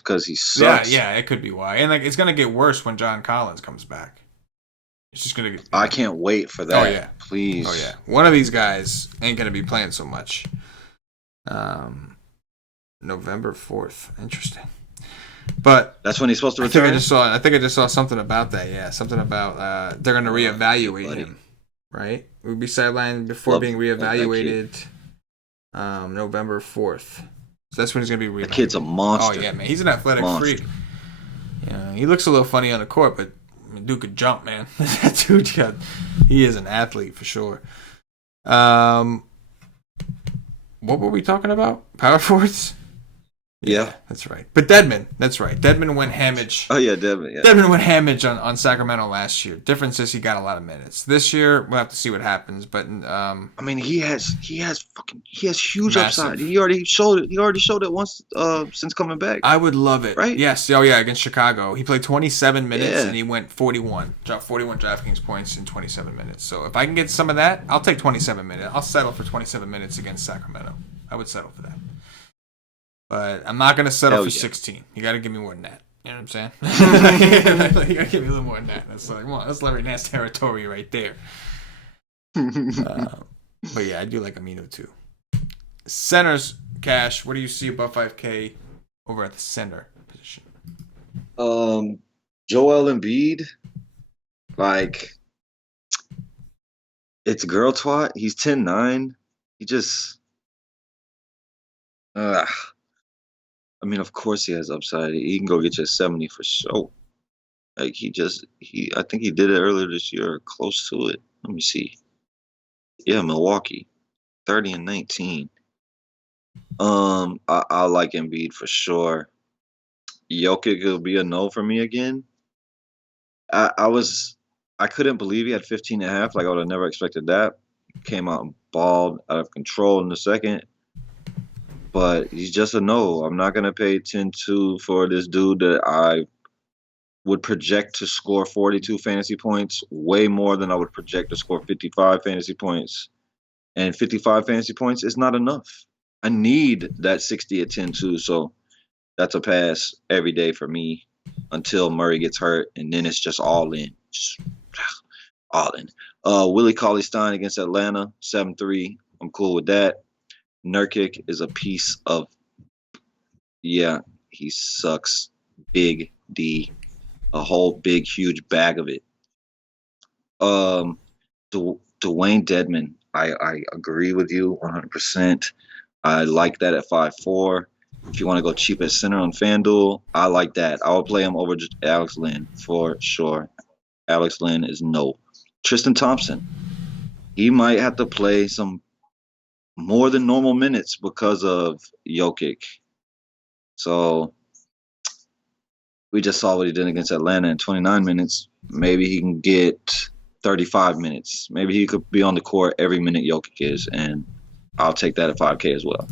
because he sucks. Yeah, it could be why. And like, it's gonna get worse when John Collins comes back. It's just gonna get. I can't wait for that. Oh yeah, please. Oh yeah, one of these guys ain't gonna be playing so much. November 4th. Interesting. But that's when he's supposed to return. I think I just saw something about that. Yeah, something about they're gonna reevaluate him. Right? We'll be sidelined before being reevaluated. November 4th. So that's when he's gonna be reevaluated. The kid's a monster. Oh yeah, man. He's an athletic freak. Yeah, he looks a little funny on the court, but dude could jump, man. That dude he is an athlete for sure. What were we talking about? Power forwards? Yeah. That's right. But Dedmon, that's right. Dedmon went hamage. Oh yeah, Devin. Yeah. Dedmon went hamage on Sacramento last year. Difference is he got a lot of minutes. This year we'll have to see what happens. But I mean, he has huge massive. upside. He already showed it. He already showed it once since coming back. I would love it. Right? Yes. Oh yeah, against Chicago, he played 27 minutes Yeah. and he went 41. Dropped 41 DraftKings points in 27 minutes. So if I can get some of that, I'll take 27 minutes. I'll settle for 27 minutes against Sacramento. I would settle for that. But I'm not gonna settle for 16. You got to give me more than that. You know what I'm saying? You got to give me a little more than that. That's like, well, that's Larry Nance territory right there. But yeah, I do like Amino too. Centers, Cash. What do you see above 5K over at the center position? Joel Embiid, like, it's girl twat. He's 10-9. He just, I mean, of course he has upside. He can go get you a 70 for sure. Like I think he did it earlier this year, or close to it. Let me see. Yeah, Milwaukee, 30-19. I like Embiid for sure. Jokic will be a no for me again. I couldn't believe he had 15.5. Like, I would have never expected that. Came out and balled out of control in the second. But he's just a no. I'm not gonna pay 10-2 for this dude that I would project to score 42 fantasy points, way more than I would project to score 55 fantasy points. And 55 fantasy points is not enough. I need that 60 at 10-2. So that's a pass every day for me until Murray gets hurt, and then it's just all in. Just all in. Willie Cauley-Stein against Atlanta, 7-3. I'm cool with that. Nurkic is a piece of, yeah, he sucks. Big D. A whole big, huge bag of it. Dwayne Dedmon, I agree with you 100%. I like that at 5-4. If you want to go cheap at center on FanDuel, I like that. I would play him over Alex Lynn for sure. Alex Lynn is no. Tristan Thompson, he might have to play some more than normal minutes because of Jokic. So we just saw what he did against Atlanta in 29 minutes. Maybe he can get 35 minutes. Maybe he could be on the court every minute Jokic is, and I'll take that at 5K as well.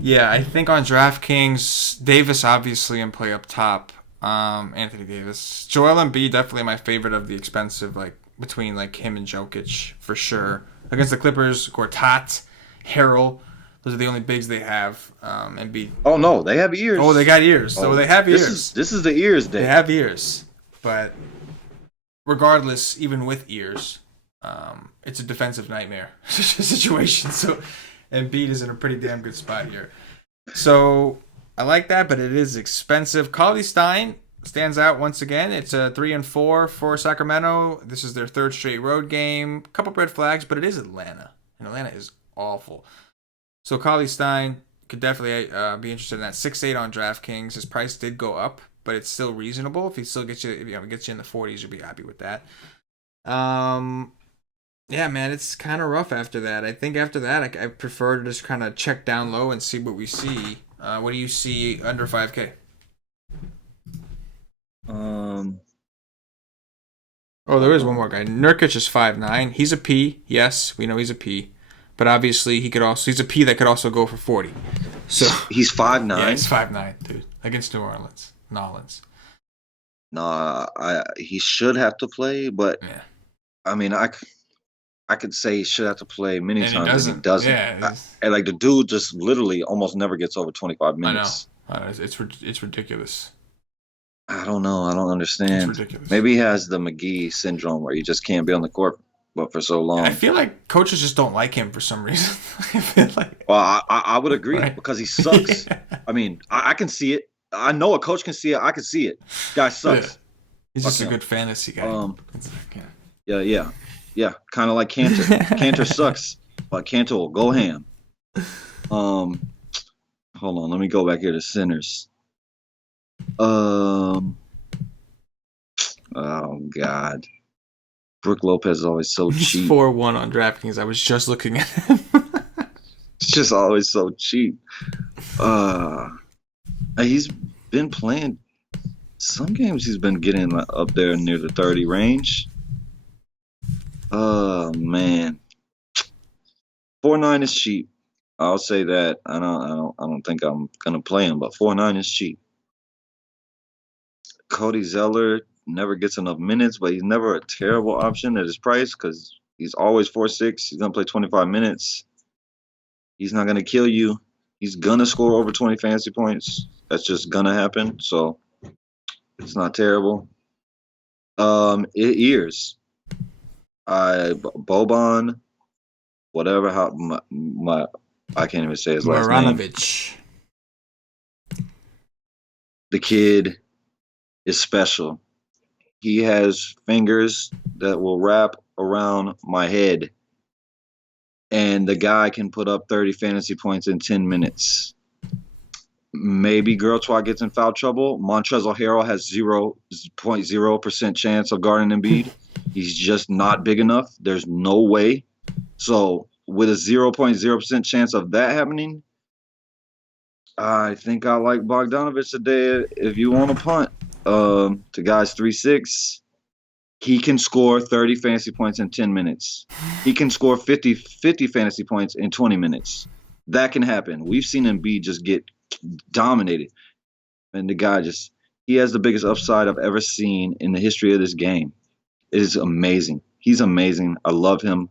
Yeah, I think on DraftKings, Davis obviously in play up top. Anthony Davis. Joel Embiid, definitely my favorite of the expensive, like, between like him and Jokic for sure. Against the Clippers, Gortat, Harrell, those are the only bigs they have. Embiid. Oh no, they have ears. Oh, they got ears. So they have ears. This is the ears day. They have ears, but regardless, even with ears, it's a defensive nightmare situation. So Embiid is in a pretty damn good spot here. So I like that, but it is expensive. Cauley-Stein stands out once again. It's a 3-4 for Sacramento. This is their third straight road game. A couple red flags, but it is Atlanta, and Atlanta is awful. So Cauley-Stein could definitely be interested in that. 6-8 on DraftKings. His price did go up, but it's still reasonable. If he still gets you, gets you in the 40s, you'll be happy with that. Yeah, man, it's kind of rough after that. I think after that, I prefer to just kind of check down low and see what we see. What do you see under 5K? Oh, there is one more guy. Nurkic is 5'9". He's a P. Yes, we know he's a P. But obviously, he's a P that could also go for 40. So he's 5'9". Yeah, he's 5'9", dude. Against New Orleans. Nah, he should have to play, but yeah. I mean, I could say he should have to play many times, and he doesn't. Yeah, and like, the dude just literally almost never gets over 25 minutes. I know. It's ridiculous. I don't know. I don't understand. It's ridiculous. Maybe he has the McGee syndrome where he just can't be on the court but for so long. I feel like coaches just don't like him for some reason. I feel like. Well, I would agree, right? Because he sucks. Yeah. I mean, I can see it. I know a coach can see it. I can see it. Guy sucks. Yeah. He's just a good fantasy guy. Yeah. Kind of like Cantor. Cantor sucks, but Cantor will go ham. Hold on. Let me go back here to centers. Oh God. Brook Lopez is always so cheap. 4-1 on DraftKings. I was just looking at him. It's just always so cheap. Uh, he's been playing some games. He's been getting like, up there near the 30 range. Oh man, 4.9 is cheap. I'll say that. I don't think I'm gonna play him, but 4.9 is cheap. Cody Zeller never gets enough minutes, but he's never a terrible option at his price because he's always 4.6. He's gonna play 25 minutes. He's not gonna kill you. He's gonna score over 20 fantasy points. That's just gonna happen. So it's not terrible. Ears. Boban, whatever. How my I can't even say his last name. Maranovic. The kid is special. He has fingers that will wrap around my head, and the guy can put up 30 fantasy points in 10 minutes. Maybe Girl Twat gets in foul trouble. Montrezl Harrell has 0.0% chance of guarding Embiid. He's just not big enough. There's no way. So with a 0.0% chance of that happening, I think I like Bogdanovich today if you want to punt. To guys 3-6, he can score 30 fantasy points in 10 minutes. He can score 50 fantasy points in 20 minutes. That can happen. We've seen Embiid just get dominated. And the guy he has the biggest upside I've ever seen in the history of this game. It is amazing. He's amazing. I love him.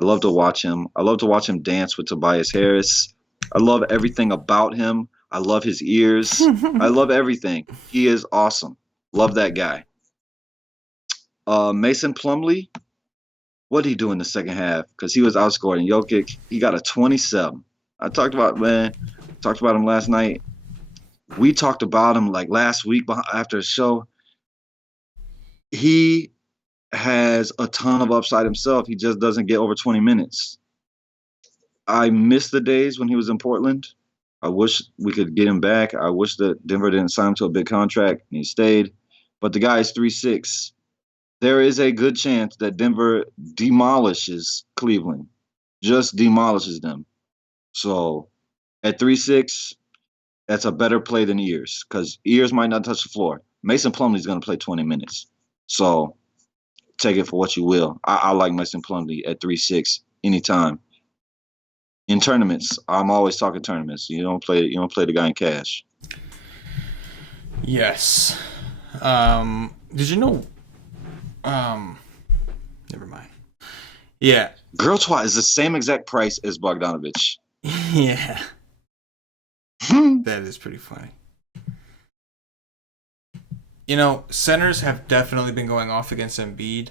I love to watch him. I love to watch him dance with Tobias Harris. I love everything about him. I love his ears. I love everything. He is awesome. Love that guy. Mason Plumlee, what did he do in the second half? Because he was outscoring Jokic. He got a 27. I talked about him last night. We talked about him like last week after the show. He has a ton of upside himself. He just doesn't get over 20 minutes. I miss the days when he was in Portland. I wish we could get him back. I wish that Denver didn't sign him to a big contract and he stayed. But the guy is 3-6. There is a good chance that Denver demolishes Cleveland. Just demolishes them. So at 3-6, that's a better play than Ears because Ears might not touch the floor. Mason Plumlee is going to play 20 minutes. So take it for what you will. I like Mason Plumlee at 3-6 anytime. In tournaments, I'm always talking tournaments. You don't play the guy in cash. Yes. Did you know? Never mind. Yeah. Girl Twat is the same exact price as Bogdanovich. Yeah. That is pretty funny. You know, centers have definitely been going off against Embiid.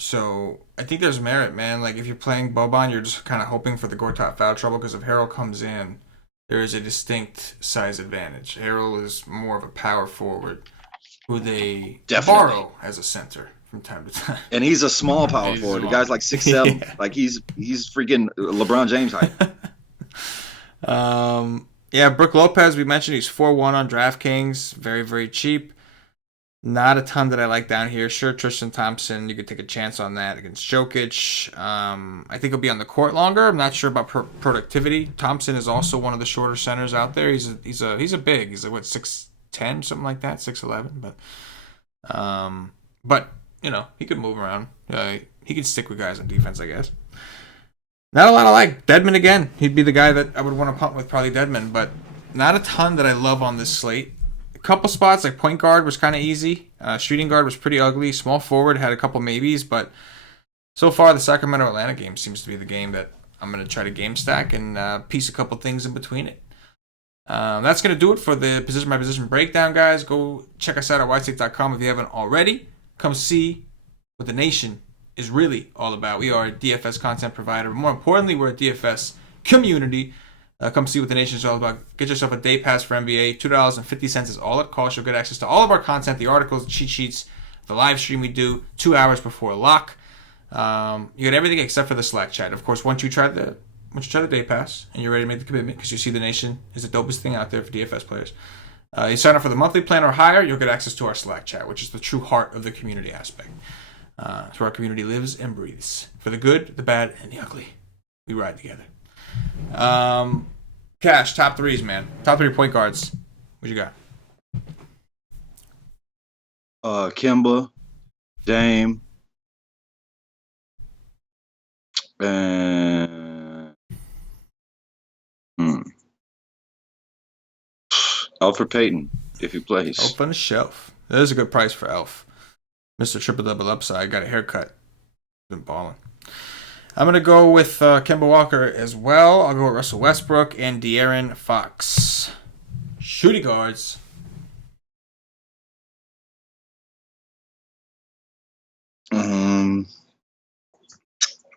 So I think there's merit, man. Like if you're playing Boban, you're just kind of hoping for the Gortat foul trouble because if Harrell comes in, there is a distinct size advantage. Harrell is more of a power forward who they borrow as a center from time to time. And he's a small power forward. The guy's like 6'7". Yeah. Like he's freaking LeBron James height. Yeah, Brook Lopez, we mentioned he's 4-1 on DraftKings. Very, very cheap. Not a ton that I like down here. Sure, Tristan Thompson, you could take a chance on that against Jokic. I think he'll be on the court longer. I'm not sure about productivity. Thompson is also one of the shorter centers out there. He's a big. He's like what 6'10", something like that, 6'11". But you know he could move around. He could stick with guys on defense, I guess. Not a lot I like. Dedmon again. He'd be the guy that I would want to punt with, probably Dedmon. But not a ton that I love on this slate. A couple spots like point guard was kind of easy. Shooting guard was pretty ugly. Small forward had a couple maybes, but so far the Sacramento Atlanta game seems to be the game that I'm going to try to game stack and piece a couple things in between it. That's going to do it for the position by position breakdown, guys. Go check us out at whitestate.com if you haven't already. Come see what the nation is really all about. We are a DFS content provider, but more importantly, we're a DFS community. Come see what the nation is all about. Get yourself a day pass for NBA. $2.50 is all it costs. You'll get access to all of our content, the articles, the cheat sheets, the live stream we do 2 hours before lock. You get everything except for the Slack chat. Of course, once you try the day pass and you're ready to make the commitment, because you see the nation is the dopest thing out there for DFS players. You sign up for the monthly plan or higher, you'll get access to our Slack chat, which is the true heart of the community aspect. It's where our community lives and breathes. For the good, the bad, and the ugly. We ride together. Cash, top threes, man. Top three point guards. What you got? Kimba, Dame, and Alfred Payton, if he plays. Elf on the shelf. That is a good price for Elf. Mr. Triple Double Upside got a haircut. Been balling. I'm going to go with Kemba Walker as well. I'll go with Russell Westbrook and De'Aaron Fox. Shooting guards.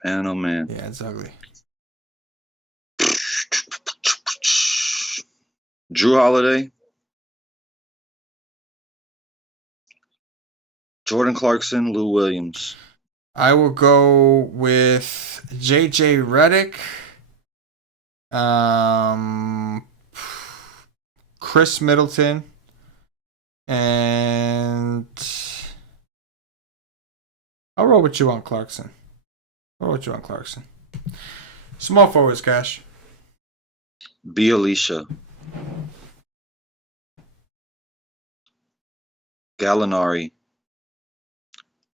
Man, oh man. Yeah, it's ugly. Drew Holiday, Jordan Clarkson, Lou Williams. I will go with JJ Redick, Chris Middleton, and I'll roll with you on Clarkson. Small forwards, Cash. B. Alicia. Gallinari.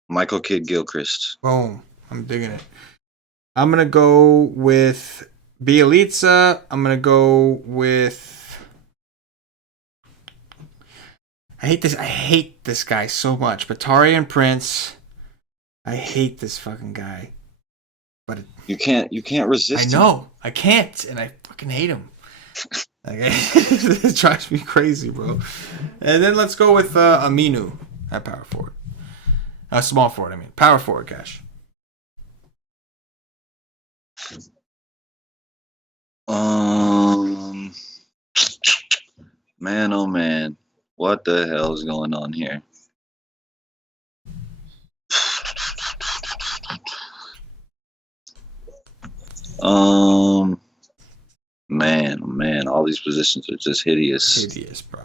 Michael Kidd-Gilchrist. Boom. I'm digging it. I'm going to go with Bielitsa. I'm going to go with... I hate this guy so much. Batarian Prince. I hate this fucking guy. But you can't resist him. I know. I can't. And I fucking hate him. Like, it drives me crazy, bro. And then let's go with Aminu at power forward. Small forward, I mean. Power forward, Cash. Man, oh man. What the hell is going on here? Man, oh man, all these positions are just hideous. Hideous, bro.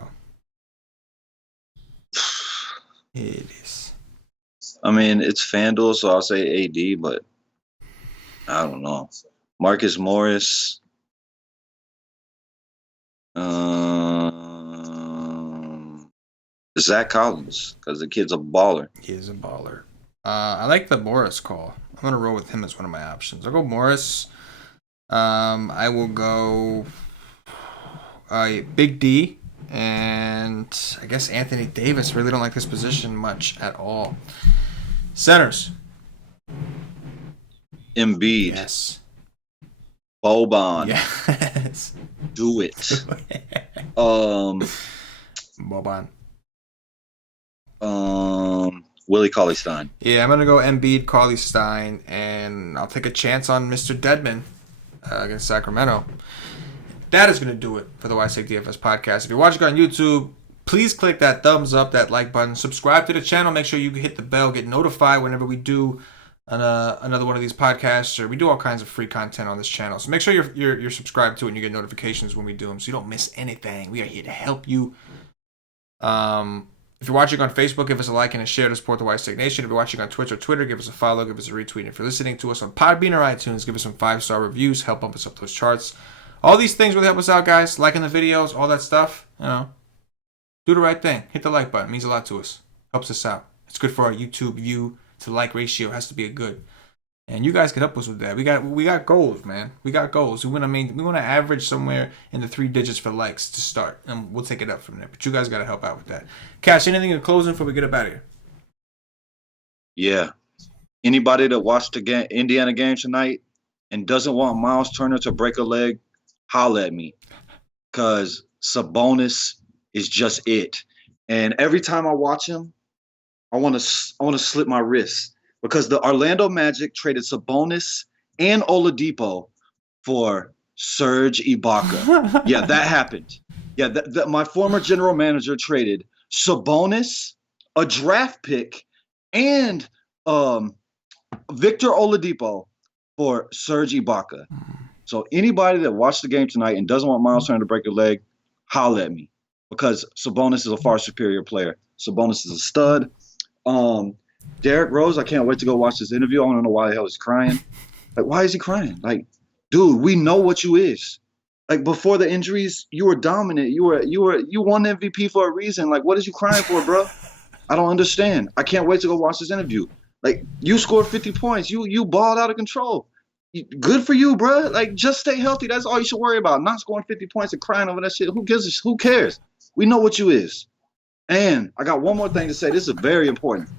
Hideous. I mean, it's FanDuel, so I'll say AD, but I don't know. Marcus Morris. Zach Collins, because the kid's a baller. He is a baller. I like the Morris call. I'm going to roll with him as one of my options. I'll go Morris. I will go Big D. And I guess Anthony Davis. Really don't like this position much at all. Centers. Embiid. Yes. Boban. Yes. Do it. Boban. Willie Cauley-Stein. Yeah, I'm going to go Embiid, Cauley-Stein, and I'll take a chance on Mr. Dedman against Sacramento. That is going to do it for the Wise Take DFS podcast. If you're watching on YouTube, please click that thumbs up, that like button. Subscribe to the channel. Make sure you hit the bell, get notified whenever we do another one of these podcasts, or we do all kinds of free content on this channel. So make sure you're subscribed to it and you get notifications when we do them, so you don't miss anything. We are here to help you. If you're watching on Facebook, give us a like and a share to support the Wise Take Nation. If you're watching on Twitch or Twitter, give us a follow, give us a retweet. And if you're listening to us on Podbean or iTunes, give us some 5-star reviews, help bump us up those charts. All these things really help us out, guys. Liking the videos, all that stuff. Do the right thing. Hit the like button. It means a lot to us. Helps us out. It's good for our YouTube view to like ratio. It has to be a good. And you guys can help us with that. We got goals, man. We got goals. We want to average somewhere in the 3 digits for likes to start, and we'll take it up from there. But you guys got to help out with that. Cash, anything in closing before we get up out of here? Yeah. Anybody that watched the Indiana game tonight and doesn't want Miles Turner to break a leg, holla at me, because Sabonis is just it. And every time I watch him, I want to slip my wrist, because the Orlando Magic traded Sabonis and Oladipo for Serge Ibaka. Yeah, that happened. Yeah, my former general manager traded Sabonis, a draft pick, and Victor Oladipo for Serge Ibaka. So anybody that watched the game tonight and doesn't want Miles Turner to break a leg, holla at me, because Sabonis is a far superior player. Sabonis is a stud. Derrick Rose, I can't wait to go watch this interview. I want to know why the hell he's crying. Like, why is he crying? Like, dude, we know what you is. Like before the injuries, you were dominant. You won MVP for a reason. Like, what is you crying for, bro? I don't understand. I can't wait to go watch this interview. Like, you scored 50 points. You balled out of control. Good for you, bro. Like, just stay healthy. That's all you should worry about. Not scoring 50 points and crying over that shit. Who cares? We know what you is. And I got one more thing to say. This is very important.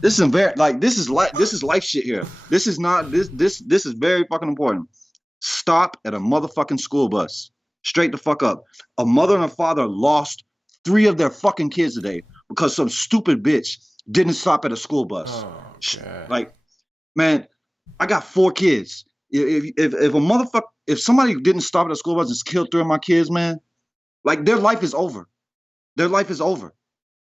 This is life shit here. This is very fucking important. Stop at a motherfucking school bus. Straight the fuck up. A mother and a father lost 3 of their fucking kids today because some stupid bitch didn't stop at a school bus. Oh, God. Like, man, I got 4 kids. If somebody didn't stop at a school bus and killed 3 of my kids, man, like, their life is over. Their life is over.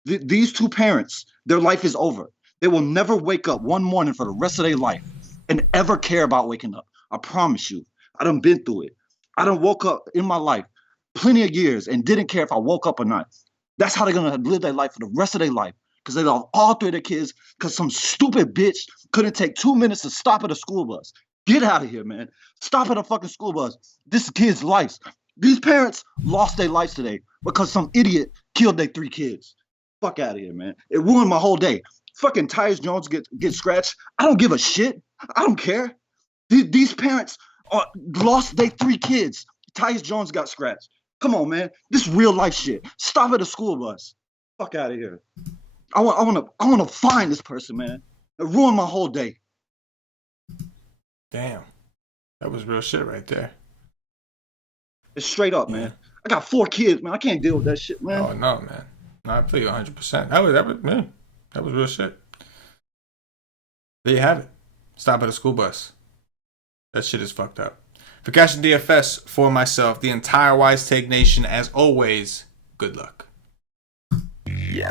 These 2 parents, their life is over. They will never wake up one morning for the rest of their life and ever care about waking up. I promise you. I done been through it. I done woke up in my life plenty of years and didn't care if I woke up or not. That's how they're going to live their life for the rest of their life, because they lost all 3 of their kids because some stupid bitch couldn't take 2 minutes to stop at a school bus. Get out of here, man. Stop at a fucking school bus. This kid's life. These parents lost their lives today because some idiot killed their 3 kids. Fuck out of here, man. It ruined my whole day. Fucking Tyus Jones get scratched. I don't give a shit. I don't care. These parents lost their 3 kids. Tyus Jones got scratched. Come on, man. This is real life shit. Stop at a school bus. Fuck out of here. I want to find this person, man. It ruined my whole day. Damn. That was real shit right there. It's straight up, man. I got 4 kids, man. I can't deal with that shit, man. Oh, no, man. No, I feel you 100%. That was real shit. There you have it. Stop at a school bus. That shit is fucked up. For CashinDFS, for myself, the entire Wise Take Nation, as always, good luck. Yeah.